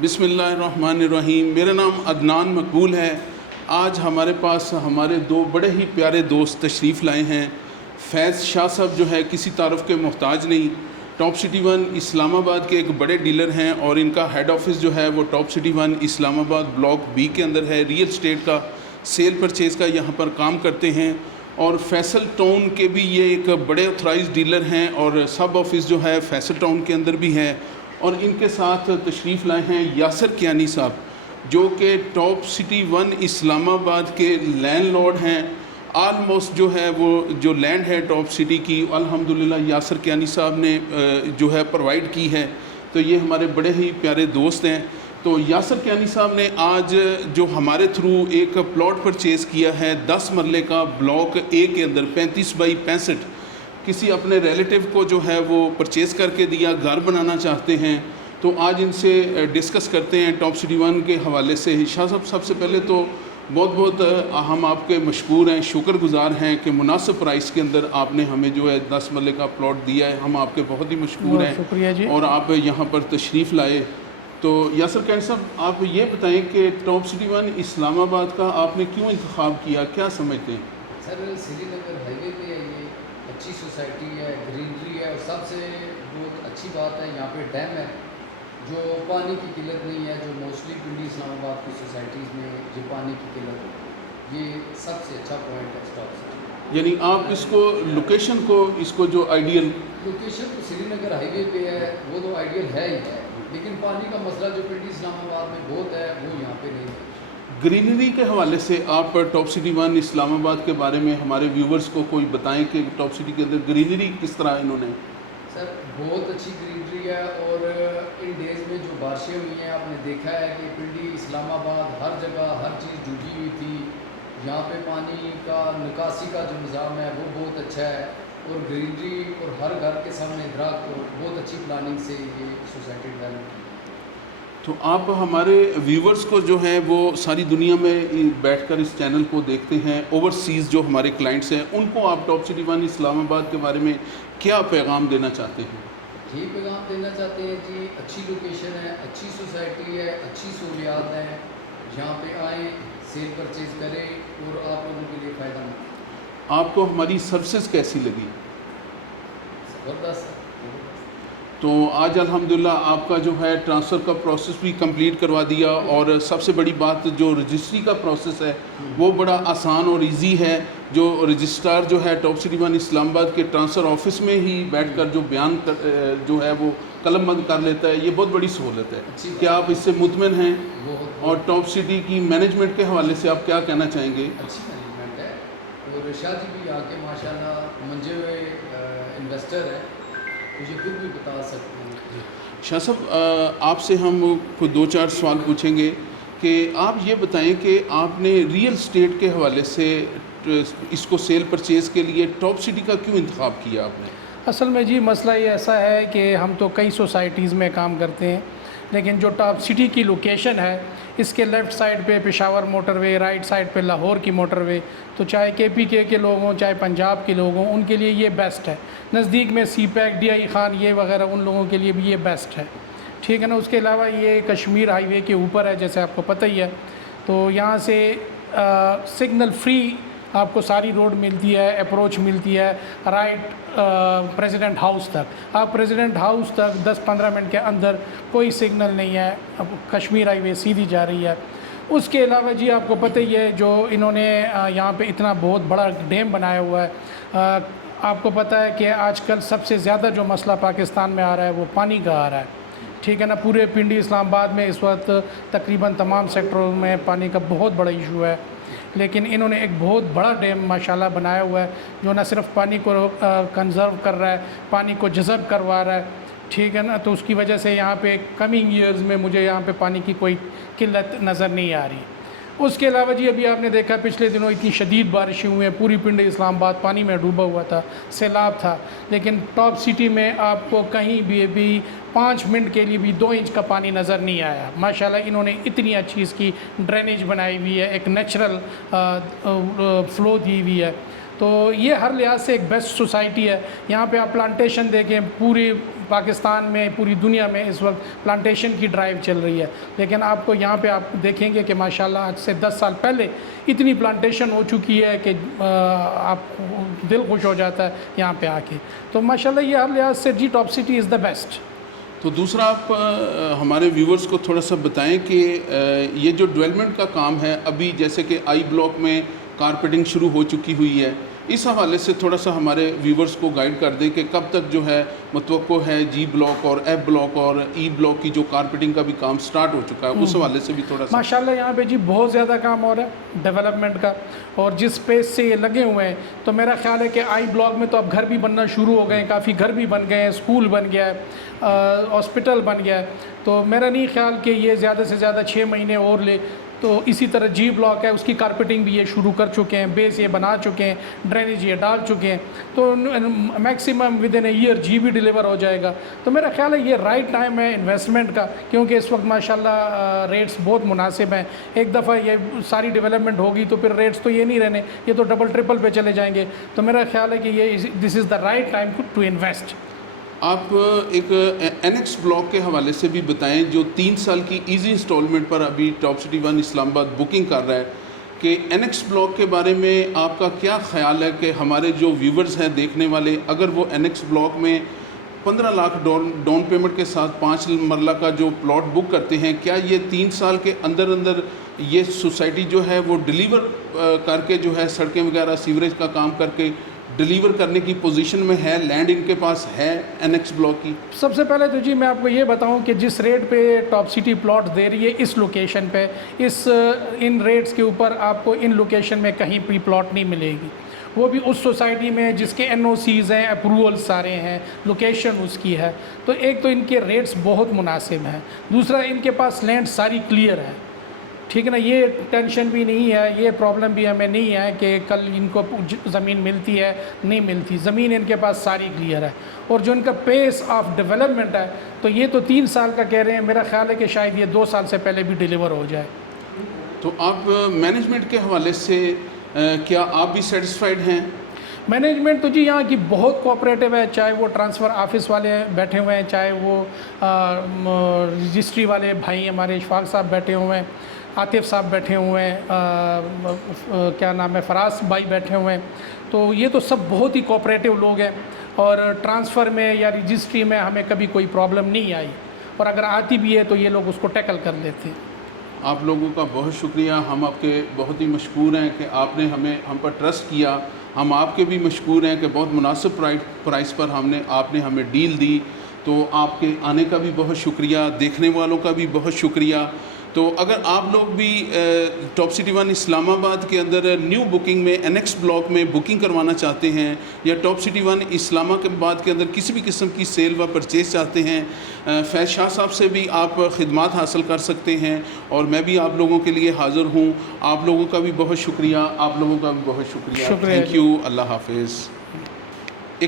بسم اللہ الرحمن الرحیم۔ میرا نام عدنان مقبول ہے۔ آج ہمارے پاس ہمارے دو بڑے ہی پیارے دوست تشریف لائے ہیں۔ فیض شاہ صاحب جو ہے کسی تعارف کے محتاج نہیں، ٹاپ سٹی ون اسلام آباد کے ایک بڑے ڈیلر ہیں اور ان کا ہیڈ آفس جو ہے وہ ٹاپ سٹی ون اسلام آباد بلاک بی کے اندر ہے۔ ریئل اسٹیٹ کا سیل پرچیز کا یہاں پر کام کرتے ہیں اور فیصل ٹاؤن کے بھی یہ ایک بڑے آتھرائز ڈیلر ہیں اور سب آفس جو ہے فیصل ٹاؤن کے اندر بھی ہے۔ اور ان کے ساتھ تشریف لائے ہیں یاسر کیانی صاحب جو کہ ٹاپ سٹی ون اسلام آباد کے لینڈ لارڈ ہیں۔ آلموسٹ جو ہے وہ جو لینڈ ہے ٹاپ سٹی کی الحمدللہ یاسر کیانی صاحب نے جو ہے پرووائڈ کی ہے۔ تو یہ ہمارے بڑے ہی پیارے دوست ہیں۔ تو یاسر کیانی صاحب نے آج جو ہمارے تھرو ایک پلاٹ پرچیز کیا ہے 10 مرلے کا بلاک اے کے اندر 35x65، کسی اپنے ریلیٹیو کو جو ہے وہ پرچیز کر کے دیا، گھر بنانا چاہتے ہیں۔ تو آج ان سے ڈسکس کرتے ہیں ٹاپ سٹی ون کے حوالے سے۔ شاہ صاحب سب سے پہلے تو بہت بہت ہم آپ کے مشکور ہیں، شکر گزار ہیں کہ مناسب پرائس کے اندر آپ نے ہمیں جو ہے 10 مرلے کا پلاٹ دیا ہے۔ ہم آپ کے بہت ہی مشکور ہیں، شکریہ جی۔ اور آپ یہاں پر تشریف لائے۔ تو یاسر کیانی صاحب آپ یہ بتائیں کہ ٹاپ سٹی ون اسلام آباد کا آپ نے کیوں انتخاب کیا، کیا سمجھتے ہیں؟ سر سری نگر ہائی وے پہ ہے، یہ اچھی سوسائٹی ہے، گرینری ہے، اور سب سے بہت اچھی بات ہے یہاں پہ ڈیم ہے، جو پانی کی قلت نہیں ہے، جو موسٹلی پنڈی اسلام آباد کی سوسائٹیز میں جو پانی کی قلت ہے، یہ سب سے اچھا پوائنٹ ہے اسٹاپ سے۔ یعنی آپ اس کو لوکیشن کو اس کو جو آئیڈیل لوکیشن تو سری نگر ہائی وے پہ ہے، وہ تو آئیڈیل ہے ہی ہے، لیکن پانی کا مسئلہ جو پنڈی اسلام آباد میں بہت ہے وہ یہاں پہ نہیں ہے۔ گرینری کے حوالے سے آپ ٹاپ سٹی ون اسلام آباد کے بارے میں ہمارے ویورز کو کوئی بتائیں کہ ٹاپ سٹی کے اندر گرینری کس طرح انہوں نے؟ سر بہت اچھی گرینری ہے، اور ان ڈیز میں جو بارشیں ہوئی ہیں آپ نے دیکھا ہے کہ پنڈی اسلام آباد ہر جگہ ہر چیز ڈوبی ہوئی تھی، یہاں پہ پانی کا نکاسی کا جو نظام ہے وہ بہت اچھا ہے، اور گرینری اور ہر گھر کے سامنے درخت، اور بہت اچھی پلاننگ سے یہ سوسائٹی ڈیولپ کی۔ تو آپ ہمارے ویورز کو جو ہے وہ ساری دنیا میں بیٹھ کر اس چینل کو دیکھتے ہیں، اوورسیز جو ہمارے کلائنٹس ہیں ان کو آپ ٹاپ سٹی ون اسلام آباد کے بارے میں کیا پیغام دینا چاہتے ہیں؟ یہی پیغام دینا چاہتے ہیں جی، اچھی لوکیشن ہے، اچھی سوسائٹی ہے، اچھی سہولیات ہیں، یہاں پہ آئیں، سیل پرچیز کریں، اور آپ لوگوں کے لیے فائدہ مند۔ آپ کو ہماری سروسز کیسی لگی؟ زبردست ہے۔ تو آج الحمدللہ آپ کا جو ہے ٹرانسفر کا پروسیس بھی کمپلیٹ کروا دیا، اور سب سے بڑی بات جو رجسٹری کا پروسیس ہے وہ بڑا آسان اور ایزی ہے۔ جو رجسٹرار جو ہے ٹاپ سٹی ون اسلام آباد کے ٹرانسفر آفس میں ہی بیٹھ کر جو بیان جو ہے وہ قلم بند کر لیتا ہے، یہ بہت بڑی سہولت ہے۔ کیا آپ اس سے مطمئن ہیں؟ اور ٹاپ سٹی کی مینجمنٹ کے حوالے سے آپ کیا کہنا چاہیں گے؟ اچھی مینجمنٹ ہے، اور شاہ جی بھی یہاں کے ماشاءاللہ منجے ہوئے انویسٹر ہیں، مجھے خود بھی بتا سکتے ہیں۔ شاہ صاحب آپ سے ہم کوئی 2-4 سوال پوچھیں گے کہ آپ یہ بتائیں کہ آپ نے ریئل اسٹیٹ کے حوالے سے اس کو سیل پرچیز کے لیے ٹاپ سٹی کا کیوں انتخاب کیا آپ نے؟ اصل میں جی مسئلہ یہ ایسا ہے کہ ہم تو کئی سوسائٹیز میں کام کرتے ہیں، لیکن جو ٹاپ سٹی کی لوکیشن ہے اس کے لیفٹ سائڈ پہ پشاور موٹر وے، رائٹ سائڈ پہ لاہور کی موٹر وے، تو چاہے کے پی کے لوگ ہوں چاہے پنجاب کے لوگ ہوں ان کے لیے یہ بیسٹ ہے۔ نزدیک میں سی پیک، ڈی آئی خان یہ وغیرہ ان لوگوں کے لیے بھی یہ بیسٹ ہے، ٹھیک ہے نا۔ اس کے علاوہ یہ کشمیر ہائی وے کے اوپر ہے جیسے آپ کو پتہ ہی ہے، تو یہاں سے سگنل فری آپ کو ساری روڈ ملتی ہے، اپروچ ملتی ہے رائٹ پریزیڈنٹ ہاؤس تک۔ آپ پریزیڈنٹ ہاؤس تک 10-15 منٹ کے اندر کوئی سگنل نہیں ہے، اب کشمیر ہائی وے سیدھی جا رہی ہے۔ اس کے علاوہ جی آپ کو پتہ ہی ہے جو انہوں نے یہاں پہ اتنا بہت بڑا ڈیم بنایا ہوا ہے، آپ کو پتہ ہے کہ آج کل سب سے زیادہ جو مسئلہ پاکستان میں آ رہا ہے وہ پانی کا آ رہا ہے، ٹھیک ہے نا۔ پورے پنڈی اسلام آباد میں اس وقت تقریباً تمام سیکٹروں میں پانی کا بہت بڑا ایشو ہے، لیکن انہوں نے ایک بہت بڑا ڈیم ماشاءاللہ بنایا ہوا ہے جو نہ صرف پانی کو کنزرو کر رہا ہے، پانی کو جذب کروا رہا ہے، ٹھیک ہے نا۔ تو اس کی وجہ سے یہاں پہ کمنگ ایئرز میں مجھے یہاں پہ پانی کی کوئی قلت نظر نہیں آ رہی۔ اس کے علاوہ جی ابھی آپ نے دیکھا پچھلے دنوں اتنی شدید بارشیں ہوئی ہیں، پوری پنڈی اسلام آباد پانی میں ڈوبا ہوا تھا، سیلاب تھا، لیکن ٹاپ سٹی میں آپ کو کہیں بھی 5 منٹ کے لیے بھی 2 انچ کا پانی نظر نہیں آیا۔ ماشاءاللہ انہوں نے اتنی اچھی اس کی ڈرینیج بنائی ہوئی ہے، ایک نیچرل فلو دی ہوئی ہے، تو یہ ہر لحاظ سے ایک بیسٹ سوسائٹی ہے۔ یہاں پہ آپ پلانٹیشن دیکھیں، پوری پاکستان میں پوری دنیا میں اس وقت پلانٹیشن کی ڈرائیو چل رہی ہے، لیکن آپ کو یہاں پہ آپ دیکھیں گے کہ ماشاءاللہ آج سے 10 سال پہلے اتنی پلانٹیشن ہو چکی ہے کہ آپ دل خوش ہو جاتا ہے یہاں پہ آ کے. تو ماشاءاللہ یہ ہر لحاظ سے جی top city is the best. تو دوسرا آپ ہمارے ویورز کو تھوڑا سا بتائیں کہ یہ جو ڈیولپمنٹ کا کام ہے ابھی جیسے کہ آئی بلاک میں کارپیٹنگ شروع ہو چکی ہوئی ہے، اس حوالے سے تھوڑا سا ہمارے ویورز کو گائیڈ کر دیں کہ کب تک جو ہے متوقع ہے جی بلاک اور ایف بلاک اور ای بلاک کی جو کارپیٹنگ کا بھی کام سٹارٹ ہو چکا ہے، اس حوالے سے بھی تھوڑا سا. ماشاءاللہ یہاں پہ جی بہت زیادہ کام ہو رہا ہے ڈیولپمنٹ کا، اور جس پیس سے یہ لگے ہوئے ہیں تو میرا خیال ہے کہ آئی بلاک میں تو اب گھر بھی بننا شروع ہو گئے ہیں، کافی گھر بھی بن گئے ہیں، اسکول بن گیا ہے، ہاسپٹل بن گیا ہے. تو میرا نہیں خیال کہ یہ زیادہ سے زیادہ 6 مہینے اور لے. تو اسی طرح جی بلاک ہے اس کی کارپیٹنگ بھی یہ شروع کر چکے ہیں، بیس یہ بنا چکے ہیں، ڈرینیج یہ ڈال چکے ہیں، تو maximum within a year جی بھی ڈیلیور ہو جائے گا. تو میرا خیال ہے یہ رائٹ ٹائم ہے انویسٹمنٹ کا، کیونکہ اس وقت ماشاءاللہ ریٹس بہت مناسب ہیں. ایک دفعہ یہ ساری ڈیولپمنٹ ہوگی تو پھر ریٹس تو یہ نہیں رہنے، یہ تو ڈبل ٹرپل پہ چلے جائیں گے. تو میرا خیال ہے کہ یہ this is the right time to invest. آپ ایک اینیکس بلاک کے حوالے سے بھی بتائیں جو 3 سال کی ایزی انسٹالمنٹ پر ابھی ٹاپ سٹی ون اسلام آباد بکنگ کر رہا ہے، کہ اینیکس بلاک کے بارے میں آپ کا کیا خیال ہے کہ ہمارے جو ویورز ہیں دیکھنے والے، اگر وہ اینیکس بلاک میں 15 لاکھ ڈاؤن پیمنٹ کے ساتھ 5 مرلہ کا جو پلاٹ بک کرتے ہیں، کیا یہ 3 سال کے اندر اندر یہ سوسائٹی جو ہے وہ ڈیلیور کر کے جو ہے سڑکیں وغیرہ سیوریج کا کام کر کے ڈیلیور کرنے کی پوزیشن میں ہے، لینڈ ان کے پاس ہے اینیکس بلاک کی؟ سب سے پہلے تو جی میں آپ کو یہ بتاؤں کہ جس ریٹ پہ ٹاپ سٹی پلاٹ دے رہی ہے اس لوکیشن پہ، ان ریٹس کے اوپر آپ کو ان لوکیشن میں کہیں بھی پلاٹ نہیں ملے گی، وہ بھی اس سوسائٹی میں جس کے این او سیز ہیں، اپروول سارے ہیں، لوکیشن اس کی ہے. تو ایک تو ان کے ریٹس بہت مناسب ہیں، دوسرا ان کے پاس لینڈ ساری کلیئر ہے، ٹھیک ہے نا. یہ ٹینشن بھی نہیں ہے، یہ پرابلم بھی ہمیں نہیں ہے کہ کل ان کو زمین ملتی ہے نہیں ملتی، زمین ان کے پاس ساری کلیئر ہے. اور جو ان کا پیس آف ڈیولپمنٹ ہے تو یہ تو 3 سال کا کہہ رہے ہیں، میرا خیال ہے کہ شاید یہ 2 سال سے پہلے بھی ڈیلیور ہو جائے. تو آپ مینجمنٹ کے حوالے سے کیا آپ بھی سیٹسفائیڈ ہیں؟ مینجمنٹ تو جی یہاں کی بہت کوآپریٹو ہے، چاہے وہ ٹرانسفر آفس والے بیٹھے ہوئے ہیں، چاہے وہ رجسٹری والے بھائی ہمارے اشفاق صاحب بیٹھے ہوئے ہیں، عاطف صاحب بیٹھے ہوئے ہیں، کیا نام ہے فراز بھائی بیٹھے ہوئے ہیں. تو یہ تو سب بہت ہی کوآپریٹو لوگ ہیں، اور ٹرانسفر میں یا رجسٹری میں ہمیں کبھی کوئی پرابلم نہیں آئی، اور اگر آتی بھی ہے تو یہ لوگ اس کو ٹیکل کر لیتے ہیں. آپ لوگوں کا بہت شکریہ، ہم آپ کے بہت ہی مشکور ہیں کہ آپ نے ہم پر ٹرسٹ کیا. ہم آپ کے بھی مشکور ہیں کہ بہت مناسب پرائس پر آپ نے ہمیں ڈیل دی. تو آپ کے آنے کا بھی بہت شکریہ، دیکھنے والوں کا بھی بہت شکریہ. تو اگر آپ لوگ بھی ٹاپ سٹی ون اسلام آباد کے اندر نیو بکنگ میں اینیکس بلاک میں بکنگ کروانا چاہتے ہیں، یا ٹاپ سٹی ون اسلام آباد کے اندر کسی بھی قسم کی سیل و پرچیز چاہتے ہیں، فیض شاہ صاحب سے بھی آپ خدمات حاصل کر سکتے ہیں. اور میں بھی آپ لوگوں کے لیے حاضر ہوں. آپ لوگوں کا بھی بہت شکریہ، آپ لوگوں کا بھی بہت شکریہ. Thank you. اللہ حافظ.